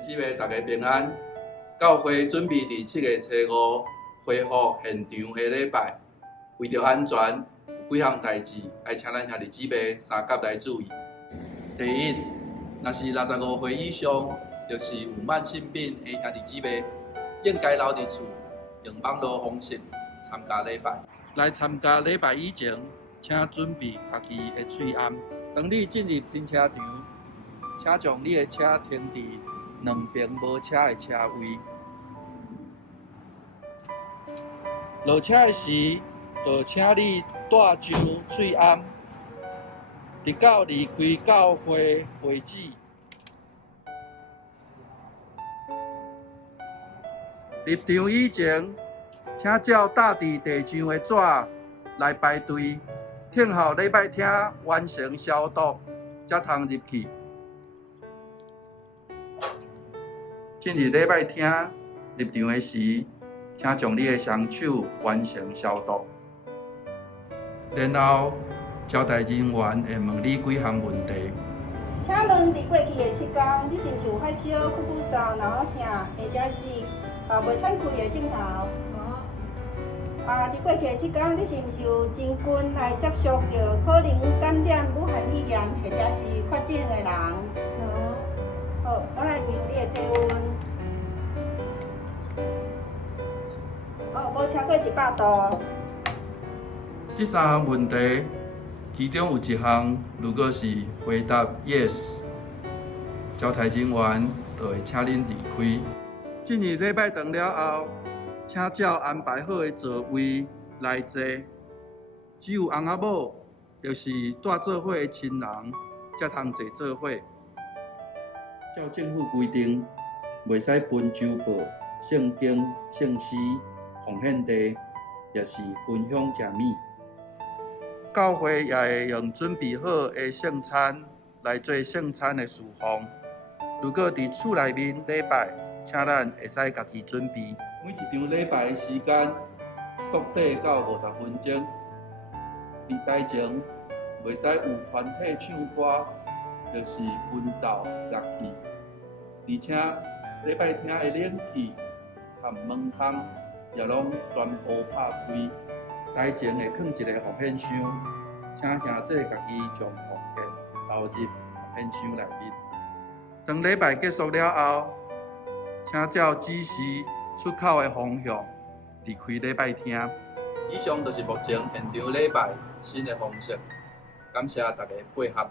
姊妹大家平安。教会准备伫7月初5恢复现场的礼拜，为着安全，有几项代志爱请咱兄弟姊妹三甲来注意。第一，若是65岁以上，就是有慢性病的兄弟姊妹，应该留伫厝，用网络方式参加礼拜。来参加礼拜以前，请准备家己的喙罨。当你进入停车场，请将你的车停伫两边无车的车位。落车时，就请你带上喙罨，直到离开教会为止。入场以前，请照搭伫地上的纸来排队，听候礼拜厅完成消毒，才通入去。进入礼拜厅入场的时，请将你的双手完成消毒，然后招待人员会问你几项问题。请问，伫过去的7天，你是毋是有发烧、咳嗽、脑痛，或者是袂喘气的症头？伫过去的7天，你是毋是有真近来接触到可能感染武汉肺炎或者是确诊的人？好，我来量你的体温。无超过100度。这3项问题，其中有一项如果是回答 yes， 招待人员就会请恁离开。进入礼拜堂了后，请照安排好的座位来坐。只有翁仔某，就是带做伙的亲人，才通坐做伙。照政府规定，袂使分周报、圣经、圣诗、奉献地，也是分享食物。教会也会用准备好的圣餐来做圣餐的侍奉。如果伫厝内面礼拜，请咱会使家己准备。每一场礼拜的时间缩短到50分钟。伫台前袂使有团体唱歌，就是分奏乐器。而且礼拜厅的冷气和门窗也拢全部拍开。台前会放一个福现箱，请兄弟家己将福现投入福现箱内面。当礼拜结束了后，请照指示出口的方向离开礼拜厅。以上就是目前现场礼拜新的方式，感谢大家配合。